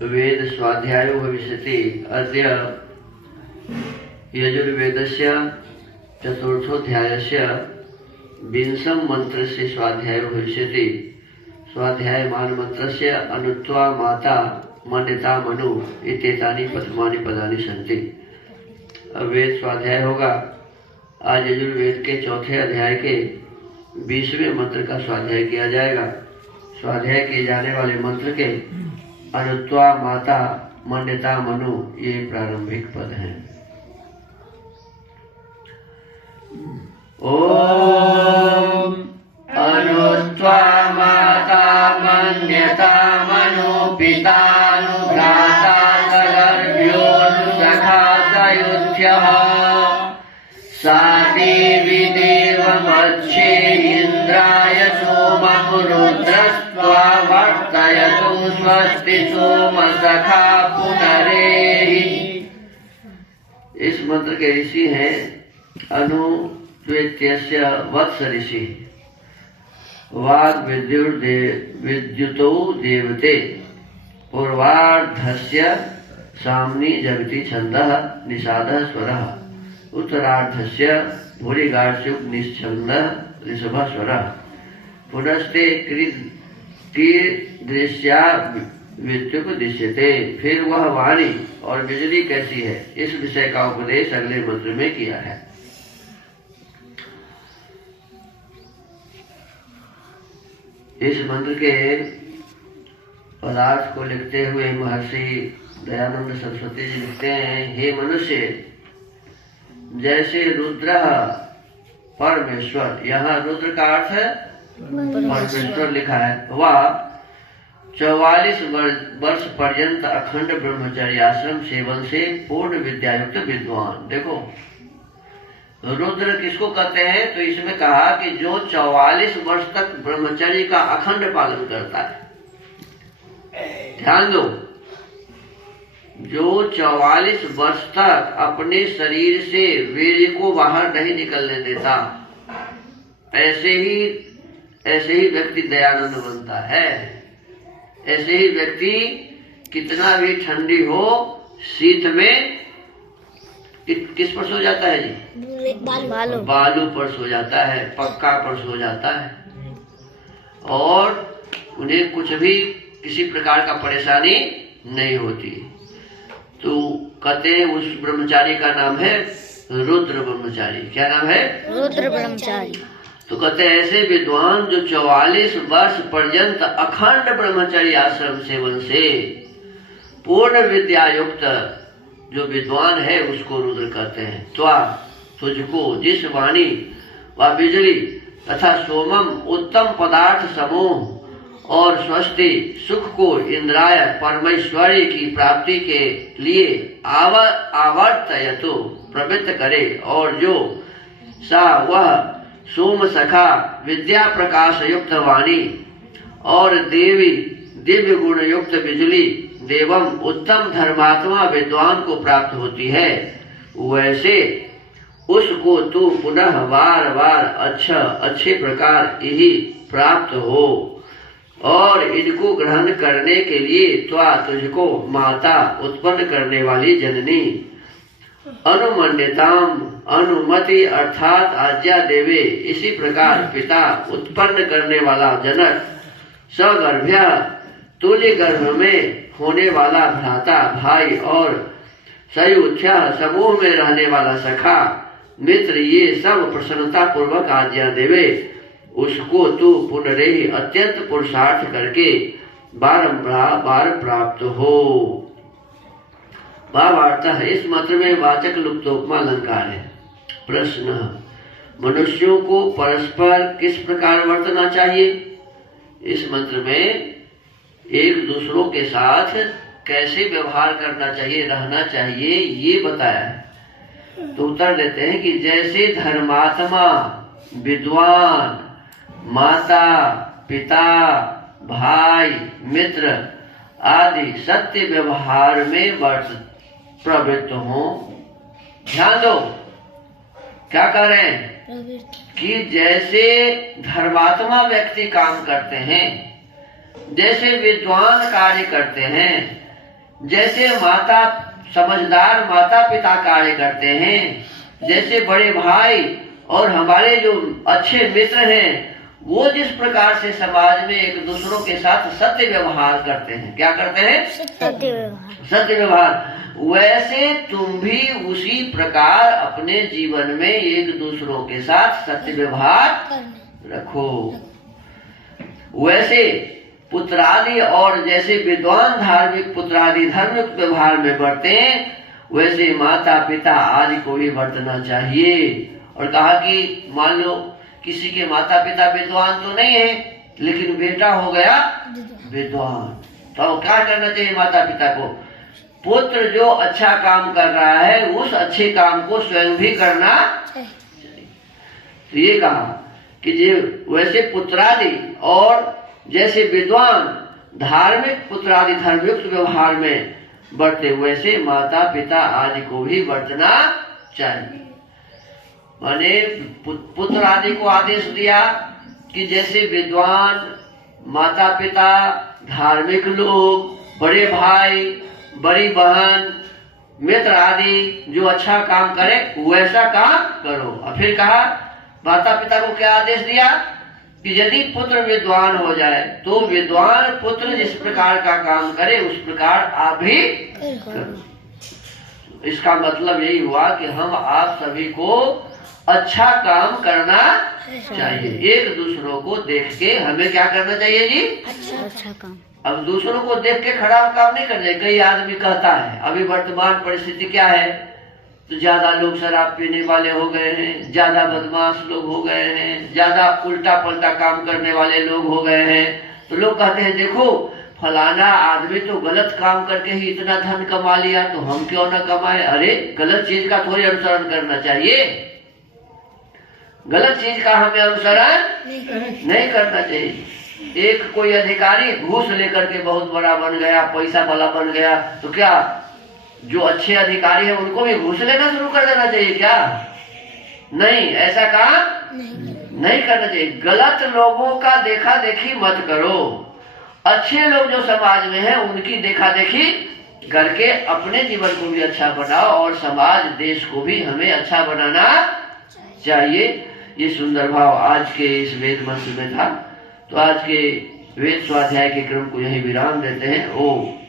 वेद स्वाध्यायो भविष्यति। अद्य यजुर्वेदस्य चतुर्थोऽध्यायस्य 20 मन्त्रस्य स्वाध्यायो भविष्यति। स्वाध्यायमान मन्त्रस्य अनुत्वा माता मन्यता मनु इत्येतानि प्रथमानि पदानि सन्ति। अब वेद स्वाध्याय होगा। आज यजुर्वेद के चौथे अध्याय के 20वें मंत्र का स्वाध्याय किया जाएगा। स्वाध्याय किए जाने वाले मंत्र के अनुत्वा माता मन्यता मनु ये प्रारंभिक पद हैं। ओम अनुत्वा माता मन्यता मनु पितानु भ्राता सदर्भ्योनु सखा सयुध्यः सा देवी देवमच्छे इंद्राय सोमपुरुद्रस्त्वा वर्तयतु स्वस्ति सोम सखा पुनरेहि। इस मंत्र के ऋषि हैं अनुद्वेत्यस्य वत्स ऋषि। वाग विद्युतो देवते पूर्वार्धस्य साम्नि जगति छन्दः निषादः स्वरः उत्तरार्धस्य भूरिगार्षुक निश्छन्दः ऋषभः स्वरः पुनस्ते दृश्या विद्युत दृश्यते। फिर वह वाणी और बिजली कैसी है, इस विषय का उपदेश अगले मंत्र में किया है। इस मंत्र के पदार्थ को लिखते हुए महर्षि दयानंद सरस्वती जी लिखते हैं, हे मनुष्य, जैसे रुद्र परमेश्वर, यहाँ रुद्र का अर्थ है परमेश्वर लिखा है, वह 44 वर्ष पर्यंत अखंड ब्रह्मचर्य आश्रम सेवन से पूर्ण विद्यायुक्त विद्वान। देखो रुद्र किसको कहते हैं, तो इसमें कहा कि जो 44 वर्ष तक ब्रह्मचर्य का अखंड पालन करता है। ध्यान दो, जो 44 वर्ष तक अपने शरीर से वीर्य को बाहर नहीं निकलने देता, ऐसे ही व्यक्ति दयानंद बनता है। ऐसे ही व्यक्ति कितना भी ठंडी हो, शीत में किस पर सो जाता है जी? बालू पर सो जाता है, पक्का पर सो जाता है, और उन्हें कुछ भी किसी प्रकार का परेशानी नहीं होती। तो कहते हैं उस ब्रह्मचारी का नाम है रुद्र ब्रह्मचारी। क्या नाम है? रुद्र ब्रह्मचारी। तो कहते हैं ऐसे विद्वान जो 44 वर्ष पर्यंत अखंड ब्रह्मचर्य आश्रम सेवन से पूर्ण विद्या युक्त जो विद्वान है उसको रुद्र कहते हैं। त्वा तुझको जिस वाणी व बिजली तथा सोमम उत्तम पदार्थ समूह और स्वस्ति सुख को इंद्राय परमेश्वरी की प्राप्ति के लिए आवर्तयतु प्रवृत्त करे, और जो सा वह सोम सखा विद्या प्रकाश युक्त वाणी और देवी दिव्य गुण युक्त बिजली देवम उत्तम धर्मात्मा विद्वान को प्राप्त होती है, वैसे उसको तू पुनः बार बार अच्छे प्रकार यही प्राप्त हो, और इनको ग्रहण करने के लिए त्वा तुझको माता उत्पन्न करने वाली जननी अनुमन्यताम अनुमति अर्थात आज्ञा देवे। इसी प्रकार पिता उत्पन्न करने वाला जनक, सगर्भ्य तुल्य गर्भ में होने वाला भ्राता भाई, और सयुच्छा समूह में रहने वाला सखा मित्र, ये सब प्रसन्नता पूर्वक आज्ञा देवे। उसको तू पुनरेहि अत्यंत पुरुषार्थ करके बार प्राप्त हो। भावार्थ है, इस मंत्र में वाचक् लुप्तोपमा अलंकार है। प्रश्न, मनुष्यों को परस्पर किस प्रकार वर्तना चाहिए? इस मंत्र में एक दूसरों के साथ कैसे व्यवहार करना चाहिए, रहना चाहिए, ये बताया है। तो उत्तर देते हैं कि जैसे धर्मात्मा विद्वान माता पिता भाई मित्र आदि सत्य व्यवहार में प्रवृत्त हो। ध्यान दो, क्या कह रहे हैं कि जैसे धर्मात्मा व्यक्ति काम करते हैं, जैसे विद्वान कार्य करते हैं, जैसे माता समझदार माता पिता कार्य करते हैं, जैसे बड़े भाई और हमारे जो अच्छे मित्र हैं वो जिस प्रकार से समाज में एक दूसरों के साथ सत्य व्यवहार करते हैं, क्या करते हैं? सत्य व्यवहार। वैसे तुम भी उसी प्रकार अपने जीवन में एक दूसरों के साथ सत्य व्यवहार रखो। वैसे पुत्रादि और जैसे विद्वान धार्मिक पुत्रादि धार्मिक व्यवहार में बढ़ते वैसे माता पिता आदि को भी बरतना चाहिए। और कहा कि मान लो किसी के माता पिता विद्वान तो नहीं है लेकिन बेटा हो गया विद्वान, तो क्या करना चाहिए माता पिता को? पुत्र जो अच्छा काम कर रहा है उस अच्छे काम को स्वयं भी करना चाहिए। तो ये कहा कि वैसे पुत्रादि और जैसे विद्वान धार्मिक पुत्रादि धार्मिक व्यवहार में बढ़ते हुए से माता पिता आदि को भी बरतना चाहिए। माने पुत्र आदि को आदेश दिया कि जैसे विद्वान माता पिता धार्मिक लोग बड़े भाई बड़ी बहन मित्र आदि जो अच्छा काम करे वैसा काम करो। और फिर कहा माता पिता को क्या आदेश दिया कि यदि पुत्र विद्वान हो जाए तो विद्वान पुत्र जिस प्रकार का काम करे उस प्रकार आप भी करो। इसका मतलब यही हुआ कि हम आप सभी को अच्छा काम करना चाहिए। एक दूसरों को देख के हमें क्या करना चाहिए जी? अच्छा काम। अब दूसरों को देख के खराब काम नहीं करना। कई आदमी कहता है अभी वर्तमान परिस्थिति क्या है, तो ज्यादा लोग शराब पीने वाले हो गए हैं, ज्यादा बदमाश लोग हो गए हैं, ज्यादा उल्टा पलटा काम करने वाले लोग हो गए हैं। तो लोग कहते हैं देखो फलाना आदमी तो गलत काम करके ही इतना धन कमा लिया, तो हम क्यों ना कमाए। अरे गलत चीज का थोड़ी अनुसरण करना चाहिए, गलत चीज का हमें अनुसरण नहीं करना चाहिए। एक कोई अधिकारी घूस लेकर के बहुत बड़ा बन गया, पैसा वाला बन गया, तो क्या जो अच्छे अधिकारी हैं उनको भी घूस लेना शुरू कर देना चाहिए क्या? नहीं, ऐसा काम नहीं करना चाहिए। गलत लोगों का देखा देखी मत करो। अच्छे लोग जो समाज में हैं उनकी देखा देखी करके अपने जीवन को भी अच्छा बनाओ और समाज देश को भी हमें अच्छा बनाना चाहिए। ये सुंदर भाव आज के इस वेद मंत्र में था। तो आज के वेद स्वाध्याय के क्रम को यही विराम देते हैं। ओम।